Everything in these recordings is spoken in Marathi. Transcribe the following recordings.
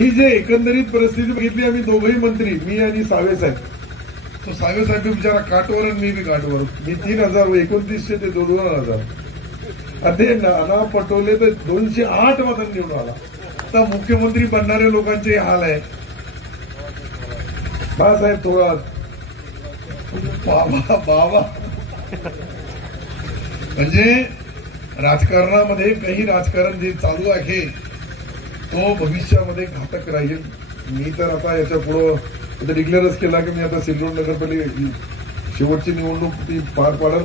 ही जे एकंदरीत परिस्थिती बघितली आम्ही दोघंही मंत्री, मी आणि सावे साहेब. तो सावे साहेब बिचारा काटवर आणि मी बी काटवर. मी 3,000 2900 ते 2,000. ते नाना पटोले तर 208 मतांनी निवडून आला. आता मुख्यमंत्री बनणाऱ्या लोकांचे हाल आहे. बाळासाहेब थोरात बाबा म्हणजे राजकारणामध्ये काही राजकारण जे चालू आहे तो भविष्यामध्ये घातक राहील. मी तर आता याच्या पुढं डिक्लेअरच केला की मी आता सिल्लोड नगरपालिका शेवटची निवडणूक ती पार पाडल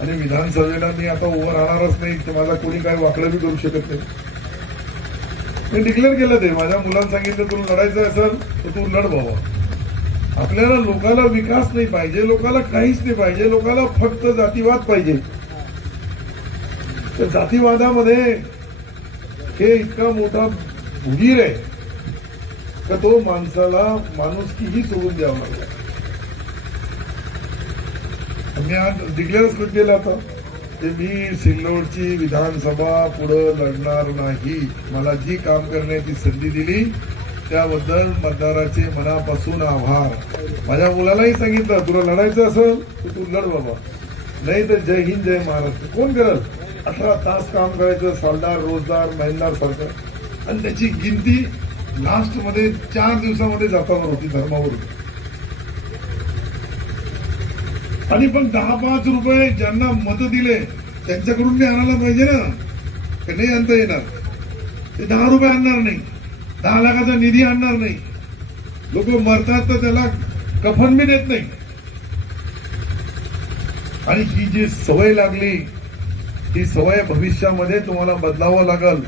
आणि विधानसभेला मी आता उभं राहणारच नाही. तर मला कोणी काय वाकडं बी करू शकत नाही. मी डिक्लेअर केलं ते. माझ्या मुलांना सांगितलं तुला लढायचं असेल तर तू लढ बाबा. आपल्याला लोकाला विकास नाही पाहिजे, लोकाला काहीच नाही पाहिजे, लोकाला फक्त जातीवाद पाहिजे. तर जातीवादामध्ये हे इतका मोठा भुगीर आहे का तो माणसाला माणुसकीही सोडून द्यावं लागला. मी आज डिक्लेअरच केलं आता की मी सिल्लोडची विधानसभा पुढे लढणार नाही. मला जी काम करण्याची संधी दिली त्याबद्दल मतदाराचे मनापासून आभार. माझ्या मुलालाही सांगितलं तुला लढायचं असेल तर तू लढ बाबा, नाही तर जय हिंद जय महाराष्ट्र. कोण करल? 18 तास काम करायचं, सालदार रोजदार महिनदार सारखं. आणि त्याची गिनती लास्ट मध्ये 4 दिवसामध्ये जातावर होती धर्मावर. आणि पण 10-5 रुपये ज्यांना मत दिले त्यांच्याकडून ते आणायला पाहिजे ना. ते नाही आणता येणार. ते 10 रुपये आणणार नाही, 10 लाखाचा निधी आणणार नाही. लोक मरतात तर त्याला कफन बी देत नाही. आणि ही जी सवय लागली ही सवय भविष्यामध्ये तुम्हाला बदलावं लागल.